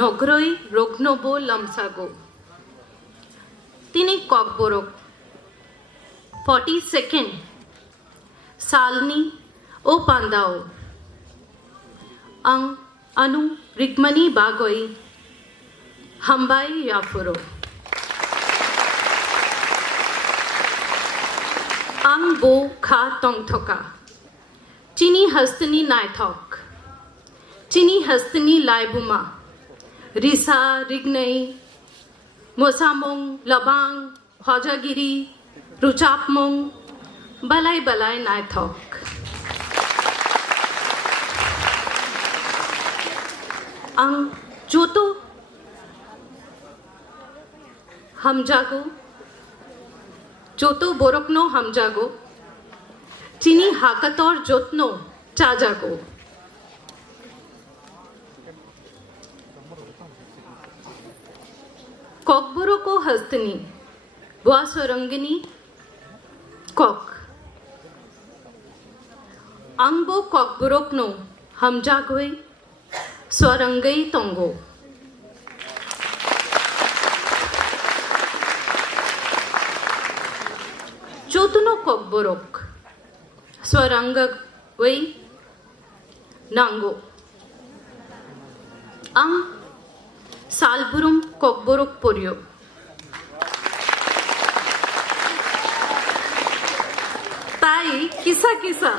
নগ্রই রগ্নব লমসাগো তিনি ককবরক 42nd सालनी ओ पांदाओ अंग अनु रिकमनी बागोई हम्बाई याफुरो अंग बो खा तोंग थोका चीनी हस्तनी नायथोक चीनी हस्तनी लाइबुमा रिसा रिगनई मोसामोंग लबांग हजागिरी रुचापमोंग बलाई बलाई नायथोक अंग जोतो हम जागो जोतो बोरकनो हम जागो चीनी हाकतोर जोतनो चा जागो कॉकबुरो को हस्तनी बुआ सोरंगिनी कॉक अंगबो कॉकबुरोकनो हम जागोई स्वरंगई तोंगो चोतनो कॉकबुरोक स्वरंगई नांगो अंग सालबुरुम कॉकबुरोक पोरियो ताई किसा किसा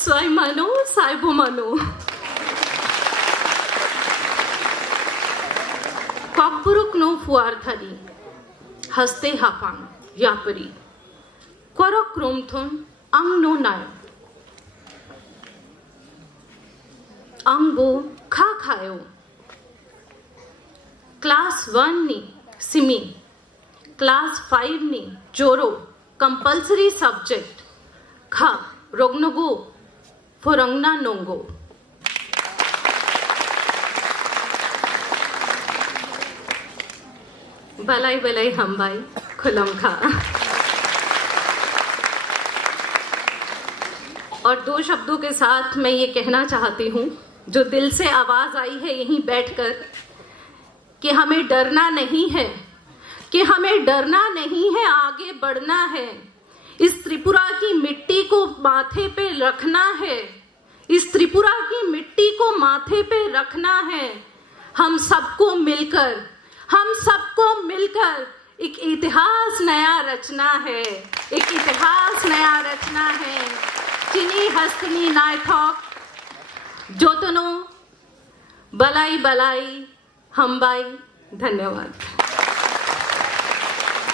स्वाई मानो साइबो मानो कॉकबुरुक नो फुआर थारी हस्ते हाफांग यापरी क्वरो क्रोमथोन अंग नो नाय अंग बो खा खायो क्लास 1 नी सिमी क्लास 5 नी जोरो कंपल्सरी सब्जेक्ट खा रोगनगो फोरंगना नोंगो बलाई बलाई हम्बाई खुलम खा। और 2 शब्दों के साथ मैं ये कहना चाहती हूँ जो दिल से आवाज आई है यहीं बैठकर कि हमें डरना नहीं है, कि हमें डरना नहीं है, आगे बढ़ना है। इस त्रिपुरा की मिट्टी को माथे पे रखना है, इस त्रिपुरा की मिट्टी को माथे पे रखना है। हम सबको मिलकर एक इतिहास नया रचना है, एक इतिहास नया रचना है। चीनी हस्तनी नायथोक जोतनो बलाई बलाई हम्बाई। धन्यवाद।